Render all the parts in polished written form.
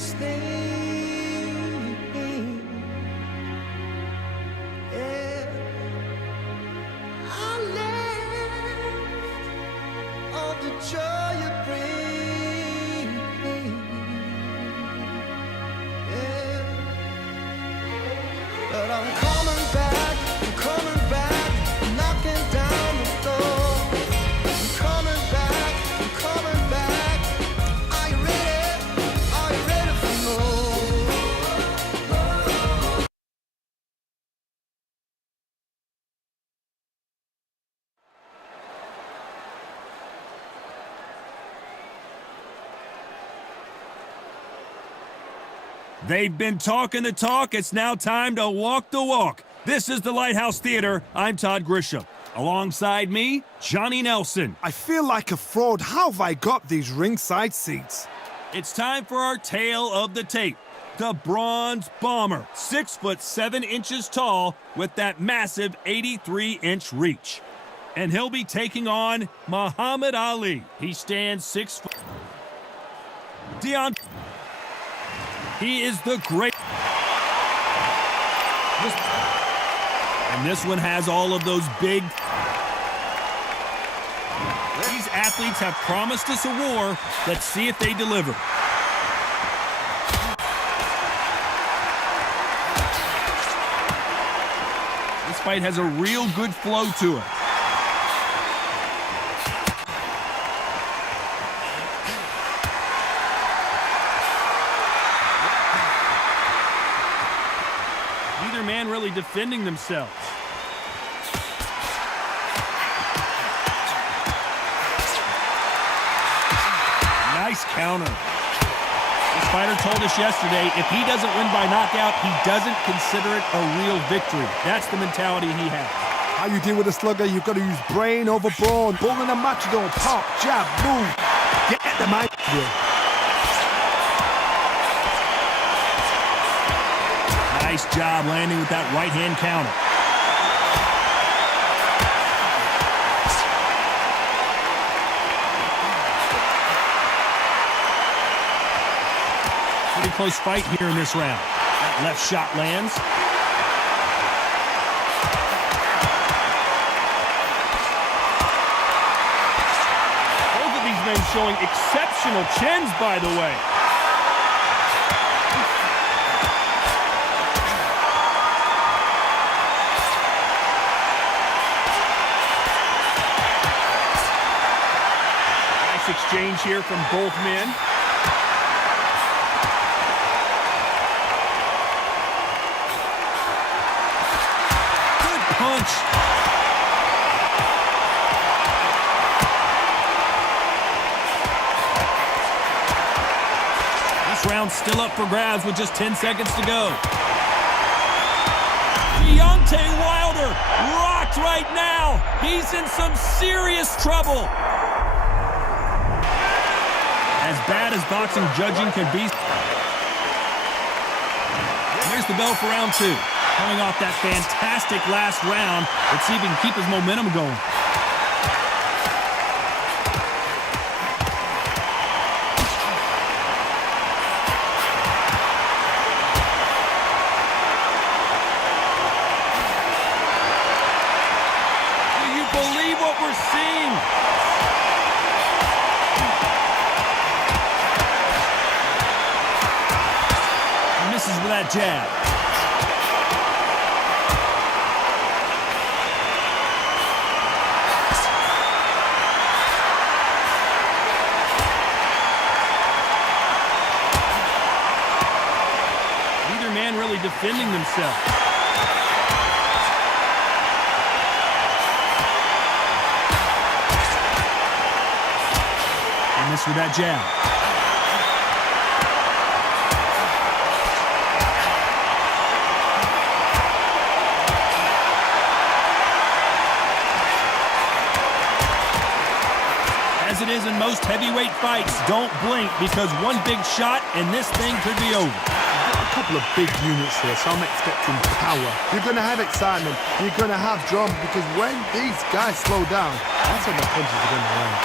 sweetest thing. Yeah. I left all the joy you bring. Yeah. But I'm coming back, I'm knocking down the door. I'm coming back, are you ready for more? They've been talking the talk. It's now time to walk the walk. This is the Lighthouse Theater. I'm Todd Grisham. Alongside me, Johnny Nelson. I feel like a fraud. How have I got these ringside seats? It's time for our tale of the tape. The Bronze Bomber, 6'7" tall with that massive 83-inch reach. And he'll be taking on Muhammad Ali. He stands 6 foot. He is the great. And this one has all of those big. These athletes have promised us a war. Let's see if they deliver. This fight has a real good flow to it. Neither man really defending themselves. Nice counter. This fighter told us yesterday, if he doesn't win by knockout, he doesn't consider it a real victory. That's the mentality he has. How you deal with a slugger, you've got to use brain over brawn. Bull in a matador, pop, jab, move. Get the mic. Nice job landing with that right-hand counter. Pretty close fight here in this round. That left shot lands. Both of these men showing exceptional chins, by the way. Exchange here from both men. Good punch. This round's still up for grabs with just 10 seconds to go. Deontay Wilder rocked right now. He's in some serious trouble. As bad as boxing judging can be. Here's the bell for round two. Coming off that fantastic last round, let's see if he can keep his momentum going. Do you believe what we're seeing? Misses with that jab. Neither man really defending themselves. And missed with that jab. As it is in most heavyweight fights, don't blink because one big shot and this thing could be over. A couple of big units here, so I'm expecting power. You're going to have excitement. You're going to have drama because when these guys slow down, that's when the punches are going to land.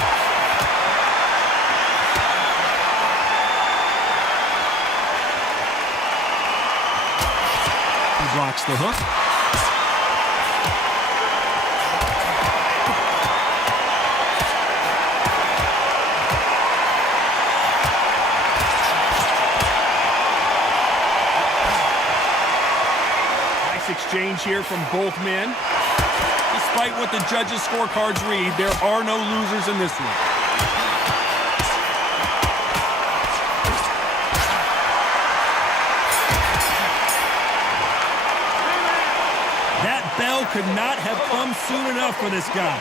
Blocks the hook. Nice exchange here from both men. Despite what the judges' scorecards read, there are no losers in this one. That bell could not have come soon enough for this guy.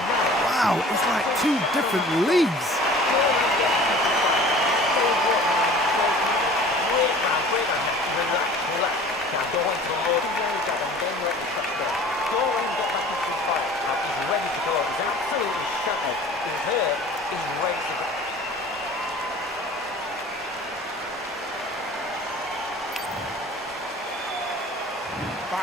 Wow, it's like two different leagues.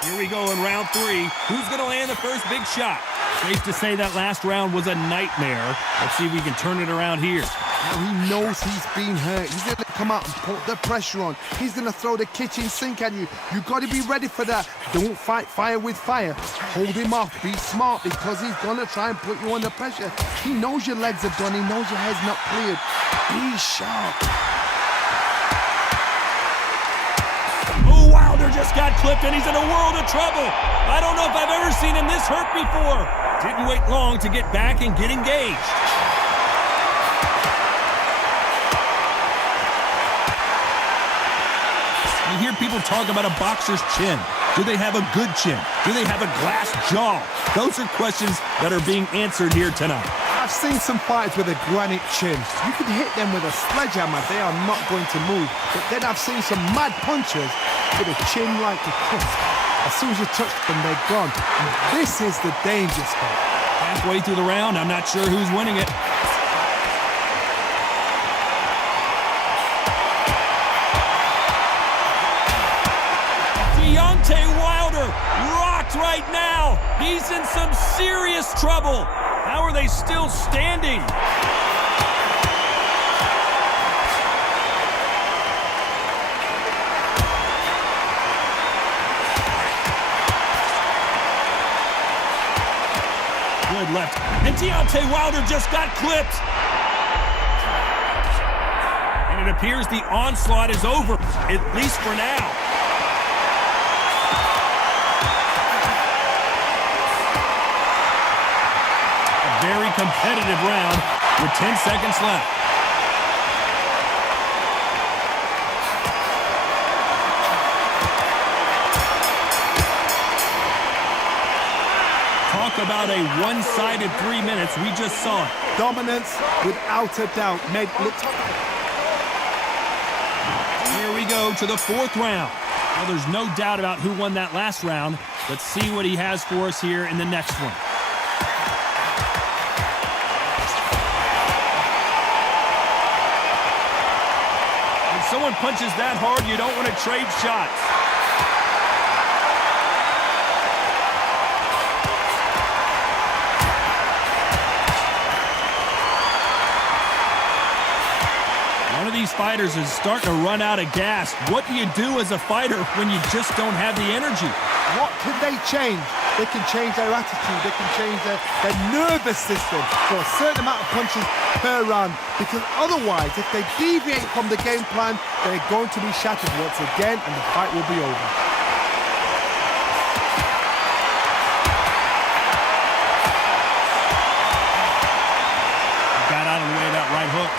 Here we go in round 3. Who's going to land the first big shot? Safe to say that last round was a nightmare. Let's see if we can turn it around here. Now he knows he's been hurt. He's going to come out and put the pressure on. He's going to throw the kitchen sink at you. You've got to be ready for that. Don't fight fire with fire. Hold him off. Be smart because he's going to try and put you under pressure. He knows your legs are done. He knows your head's not cleared. Be sharp. Wilder just got clipped and he's in a world of trouble. I don't know if I've ever seen him this hurt before. Didn't wait long to get back and get engaged. You hear people talk about a boxer's chin. Do they have a good chin? Do they have a glass jaw? Those are questions that are being answered here tonight. I've seen some fighters with a granite chin. You can hit them with a sledgehammer. They are not going to move. But then I've seen some mad punchers with a chin like a crisp. As soon as you touch them, they're gone. And this is the danger spot. Halfway through the round, I'm not sure who's winning it. Deontay Wilder rocked right now. He's in some serious trouble. How are they still standing? Good left. And Deontay Wilder just got clipped. And it appears the onslaught is over, at least for now. Very competitive round with 10 seconds left. Talk about a one-sided 3 minutes. We just saw it. Dominance, without a doubt, made look. Here we go to the 4th round. Well, there's no doubt about who won that last round. Let's see what he has for us here in the next one. Someone punches that hard, you don't want to trade shots. One of these fighters is starting to run out of gas. What do you do as a fighter when you just don't have the energy? What can they change? They can change their attitude. They can change their nervous system for a certain amount of punches per round. Because otherwise, if they deviate from the game plan, they're going to be shattered once again and the fight will be over. Got out of the way of that right hook.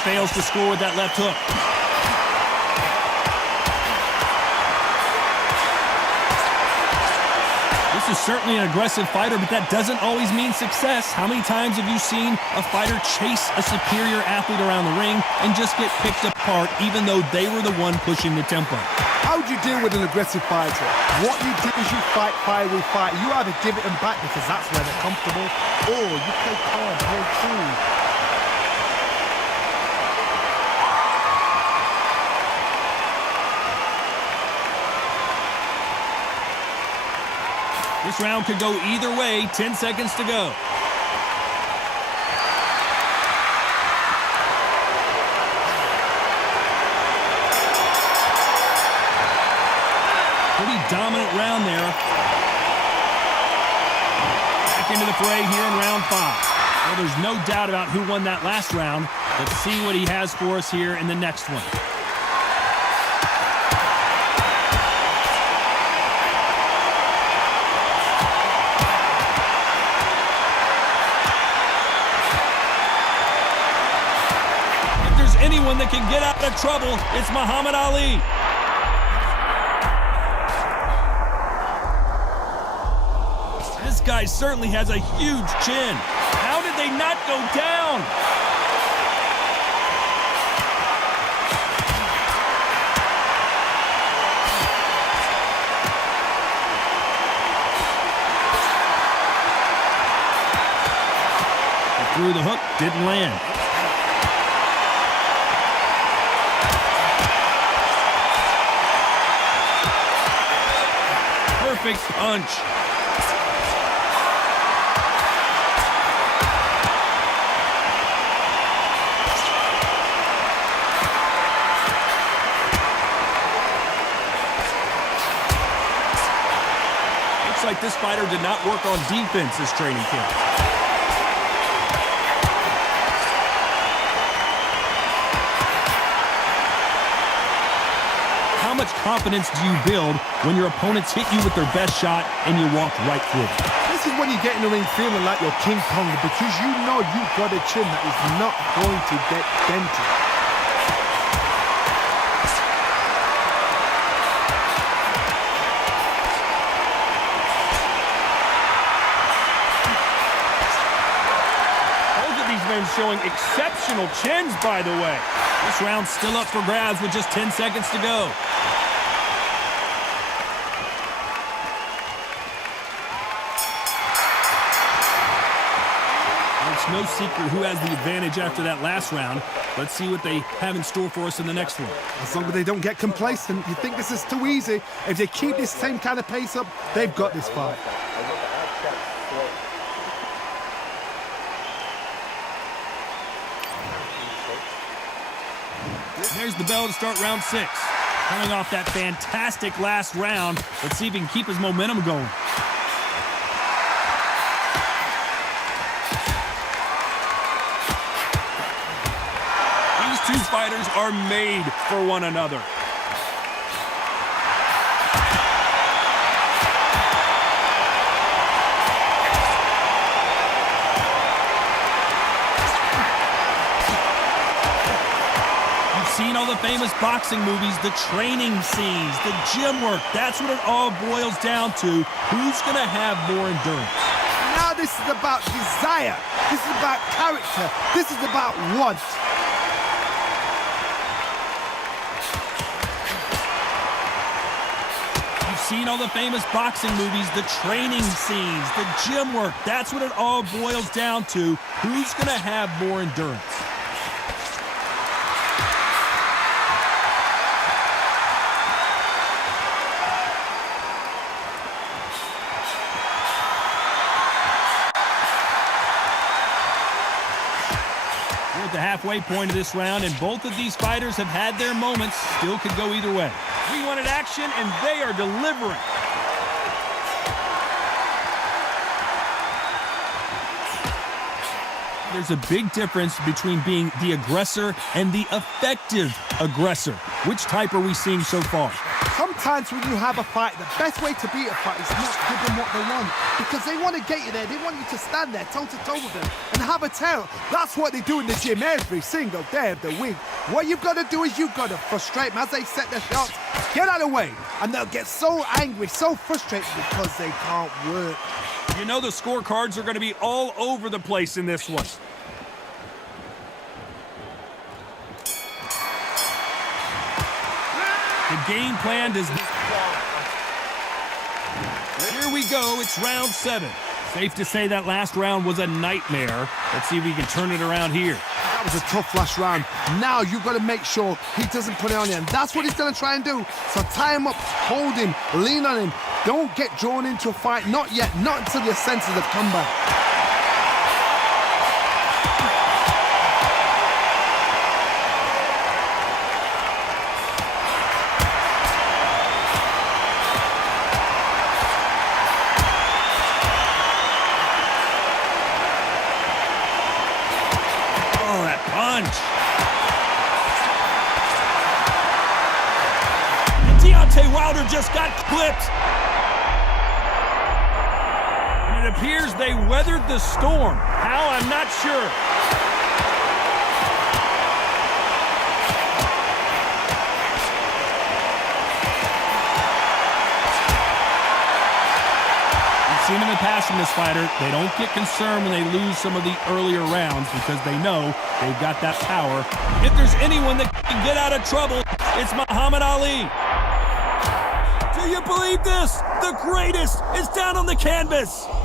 Fails to score with that left hook. This is certainly an aggressive fighter, but that doesn't always mean success. How many times have you seen a fighter chase a superior athlete around the ring and just get picked apart even though they were the one pushing the tempo? How do you deal with an aggressive fighter? What you do is you fight fire with fire. You either give it them back because that's where they're comfortable, or you play calm, play cool. This round could go either way. 10 seconds to go. Pretty dominant round there. Back into the fray here in round 5. Well, there's no doubt about who won that last round. Let's see what he has for us here in the next one. If there's anyone that can get out of trouble, it's Muhammad Ali. This guy certainly has a huge chin. How did they not go down? He threw the hook, didn't land. Perfect punch. Looks like this fighter did not work on defense this training camp. How much confidence do you build when your opponents hit you with their best shot and you walk right through it? This is when you get in the ring feeling like you're King Kong because you know you've got a chin that is not going to get dented. Showing exceptional chins, by the way. This round's still up for grabs with just 10 seconds to go. It's no secret who has the advantage after that last round. Let's see what they have in store for us in the next one. As long as they don't get complacent, you think this is too easy. If they keep this same kind of pace up, they've got this fight. There's the bell to start round 6. Coming off that fantastic last round, let's see if he can keep his momentum going. These two fighters are made for one another. Seen all the famous boxing movies, the training scenes, the gym work. That's what it all boils down to. Who's going to have more endurance? Now this is about desire. This is about character. This is about want. You've seen all the famous boxing movies, the training scenes, the gym work. That's what it all boils down to. Who's going to have more endurance? At the halfway point of this round, and both of these fighters have had their moments. Still could go either way. We wanted action, and they are delivering. There's a big difference between being the aggressor and the effective aggressor. Which type are we seeing so far? Sometimes when you have a fight, the best way to beat a fight is not give them what they want. Because they want to get you there. They want you to stand there toe-to-toe with them and have a terror. That's what they do in the gym every single day of the week. What you've got to do is you've got to frustrate them as they set their shots. Get out of the way. And they'll get so angry, so frustrated because they can't work. You know the scorecards are going to be all over the place in this one. The game plan does... Here we go, it's round 7. Safe to say that last round was a nightmare. Let's see if we can turn it around here. That was a tough last round. Now you've got to make sure he doesn't put it on you. And that's what he's going to try and do. So tie him up, hold him, lean on him. Don't get drawn into a fight. Not yet. Not until your senses have come back. Wilder just got clipped. And it appears they weathered the storm. How? I'm not sure. We've seen them in past from this fighter. They don't get concerned when they lose some of the earlier rounds because they know they've got that power. If there's anyone that can get out of trouble, it's Muhammad Ali. Do you believe this? The greatest is down on the canvas. 1, 2.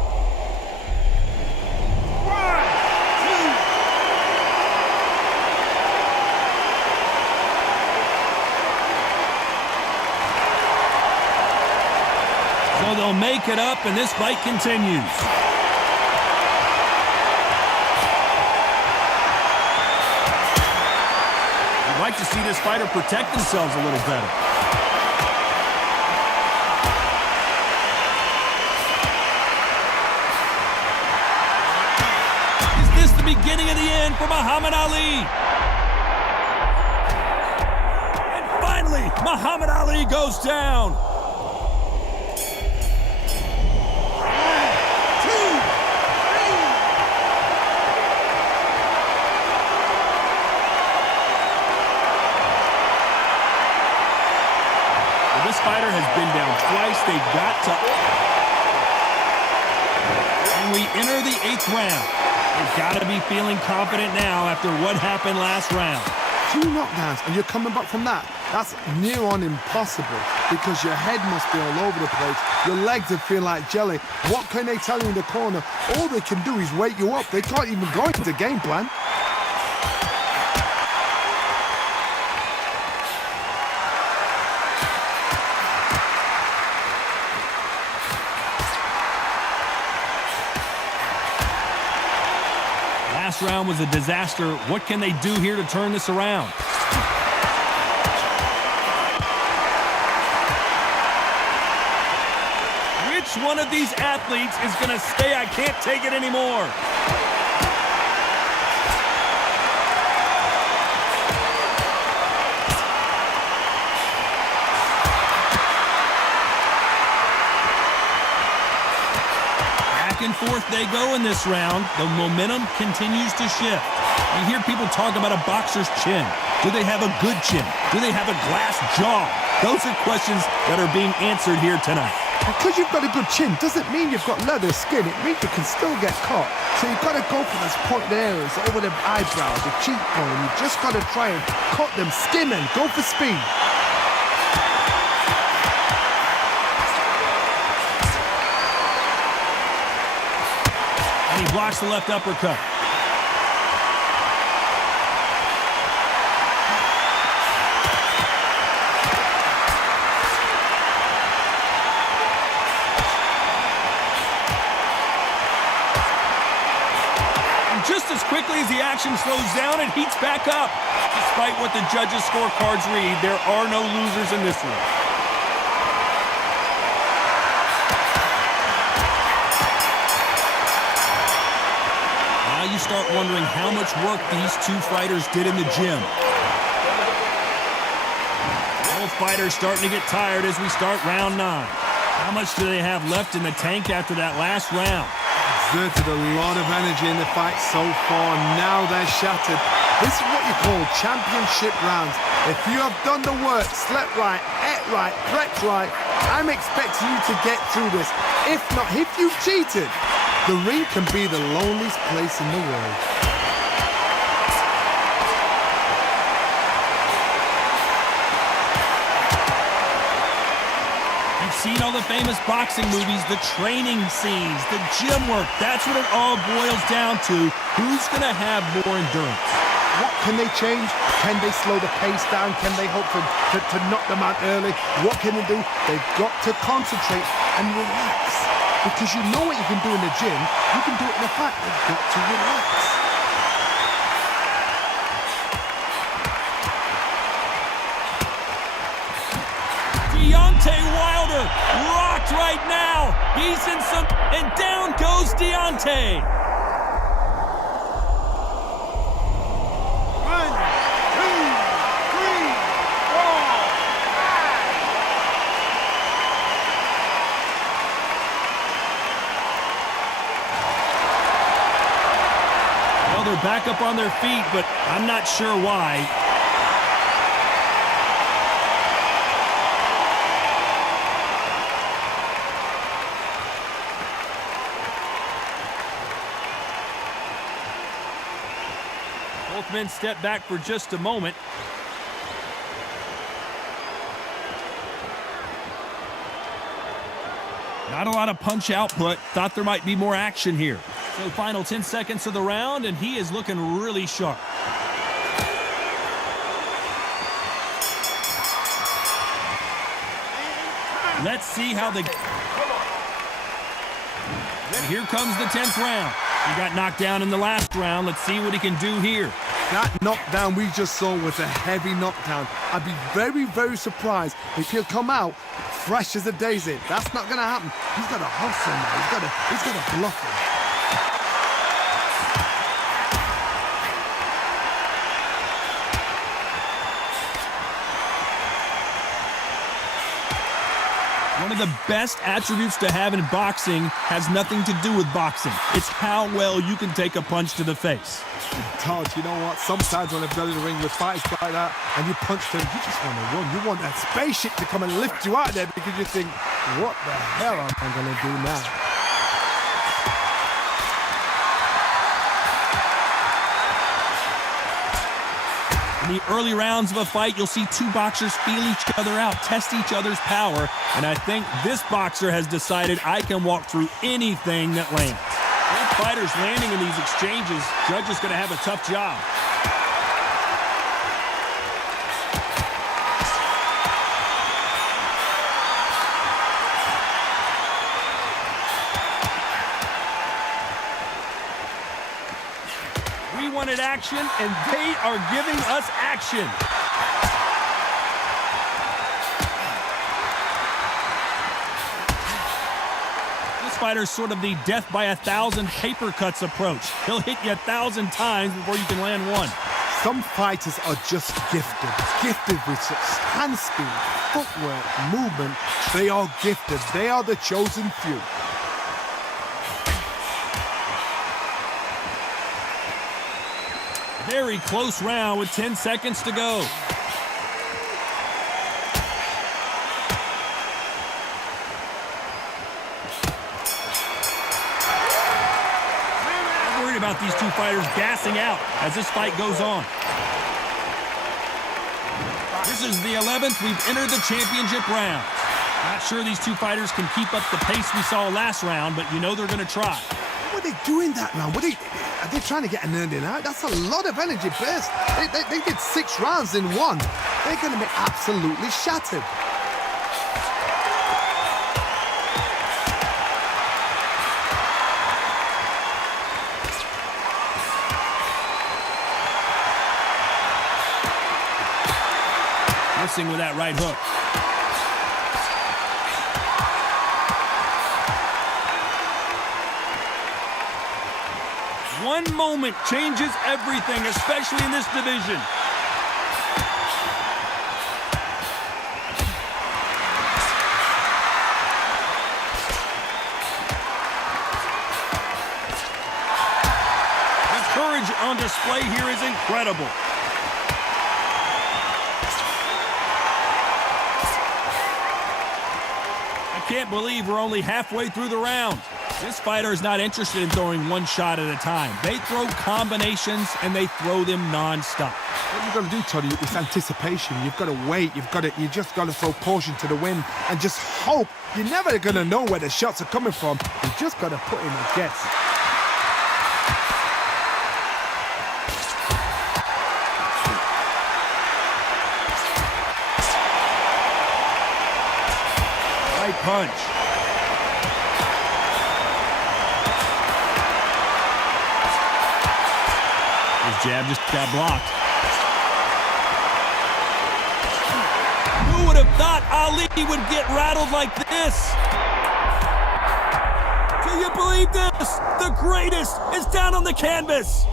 So they'll make it up, and this fight continues. I'd like to see this fighter protect themselves a little better. Beginning of the end for Muhammad Ali. And finally, Muhammad Ali goes down. 1, 2, 3. Well, this fighter has been down twice. They've got to... And we enter the 8th round. They've got to be feeling confident now after what happened last round. 2 knockdowns and you're coming back from that. That's near on impossible because your head must be all over the place. Your legs would feel like jelly. What can they tell you in the corner? All they can do is wake you up. They can't even go into the game plan. Last round was a disaster. What can they do here to turn this around? Which one of these athletes is going to say, I can't take it anymore? Back and forth they go in this round. The momentum continues to shift. You hear people talk about a boxer's chin. Do they have a good chin? Do they have a glass jaw? Those are questions that are being answered here tonight. Because you've got a good chin doesn't mean you've got leather skin. It means you can still get caught. So you've got to go for those pointed areas over the eyebrow, the cheekbone. You've just got to try and cut them, skim and go for speed. And he blocks the left uppercut. Just as quickly as the action slows down, it heats back up. Despite what the judges' scorecards read, there are no losers in this one. Now you start wondering how much work these two fighters did in the gym. Both fighters starting to get tired as we start round 9. How much do they have left in the tank after that last round? Exerted a lot of energy in the fight so far. Now they're shattered. This is what you call championship rounds. If you have done the work, slept right, ate right, prepped right, I'm expecting you to get through this. If not, if you've cheated, the ring can be the loneliest place in the world. Seen all the famous boxing movies, the training scenes, the gym work. That's what it all boils down to. Who's going to have more endurance? What can they change? Can they slow the pace down? Can they hope to knock them out early? What can they do? They've got to concentrate and relax. Because you know what you can do in the gym, you can do it in the fight. You've got to relax. Deontay Wilder rocked right now. He's in some, and down goes Deontay. 1, 2, 3, 4. Well, they're back up on their feet, but I'm not sure why. Both men step back for just a moment. Not a lot of punch output. Thought there might be more action here. So final 10 seconds of the round, and he is looking really sharp. Let's see how the... And here comes the 10th round. He got knocked down in the last round. Let's see what he can do here. That knockdown we just saw was a heavy knockdown. I'd be very, very surprised if he'll come out fresh as a daisy. That's not going to happen. He's got to hustle now. He's got to bluff him. One of the best attributes to have in boxing has nothing to do with boxing. It's how well you can take a punch to the face. Todd, you know what? Sometimes when I've done in the ring with fights like that and you punch them, you just want to run. You want that spaceship to come and lift you out of there because you think, what the hell am I going to do now? In the early rounds of a fight, you'll see two boxers feel each other out, test each other's power, and I think this boxer has decided I can walk through anything that lands. Both fighters landing in these exchanges, Judge is going to have a tough job. We wanted action, and they are giving us action. This fighter's sort of the death by 1,000 paper cuts approach. He'll hit you 1,000 times before you can land one. Some fighters are just gifted with such hand speed, footwork, movement. They are gifted. They are the chosen few. Very close round with 10 seconds to go. I'm worried about these two fighters gassing out as this fight goes on. This is the 11th we've entered the championship round. Not sure these two fighters can keep up the pace we saw last round, but you know they're going to try. What are they doing that round? Are they trying to get an ending out? That's a lot of energy burst. They did 6 rounds in one. They're going to be absolutely shattered. Missing with that right hook. One moment changes everything, especially in this division. The courage on display here is incredible. I can't believe we're only halfway through the round. This fighter is not interested in throwing one shot at a time. They throw combinations, and they throw them non-stop. What you've got to do, Toddy, is anticipation. You've got to wait. You just got to throw caution to the wind and just hope. You're never going to know where the shots are coming from. You just got to put in a guess. right punch. His jab just got blocked. Who would have thought Ali would get rattled like this? Do you believe this? The greatest is down on the canvas. 1,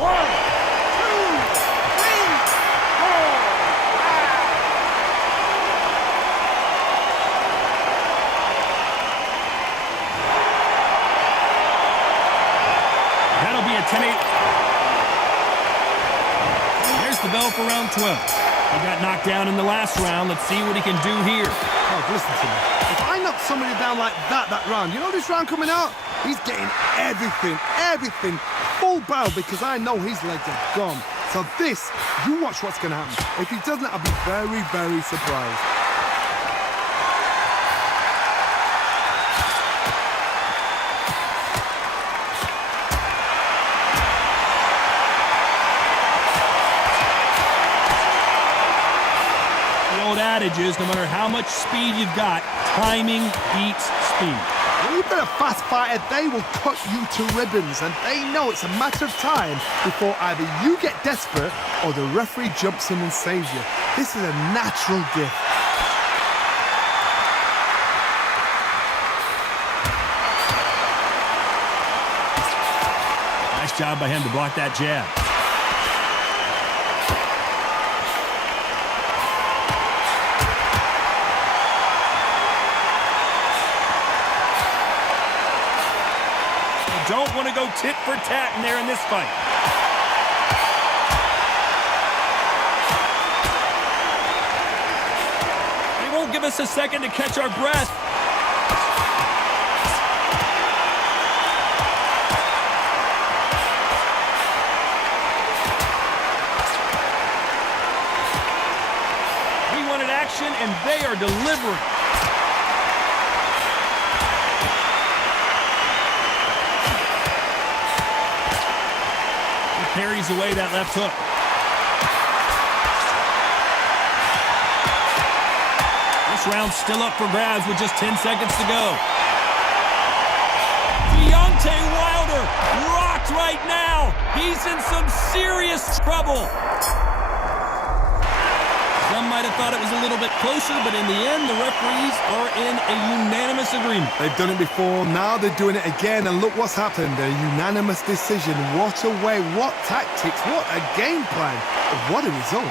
2, 3, 4. That'll be a 10-8. There's the bell for round 12. He got knocked down in the last round. Let's see what he can do here. Oh, listen to me. If I knock somebody down like that round, you know this round coming out? He's getting everything, full barrel, because I know his legs are gone. So this, you watch what's going to happen. If he doesn't, I'll be very, very surprised. Adage is no matter how much speed you've got, timing beats speed. When you've got a fast fighter, they will cut you to ribbons, and they know it's a matter of time before either you get desperate or the referee jumps in and saves you. This is a natural gift. Nice job by him to block that jab. Don't want to go tit for tat in there in this fight. They won't give us a second to catch our breath. We wanted action, and they are delivering. Parries away that left hook. This round's still up for grabs with just 10 seconds to go. Deontay Wilder rocked right now. He's in some serious trouble. Some might have thought it was a little bit closer, but in the end, the referees are in a unanimous agreement. They've done it before, now they're doing it again, and look what's happened. A unanimous decision. What a way, what tactics, what a game plan. What a result.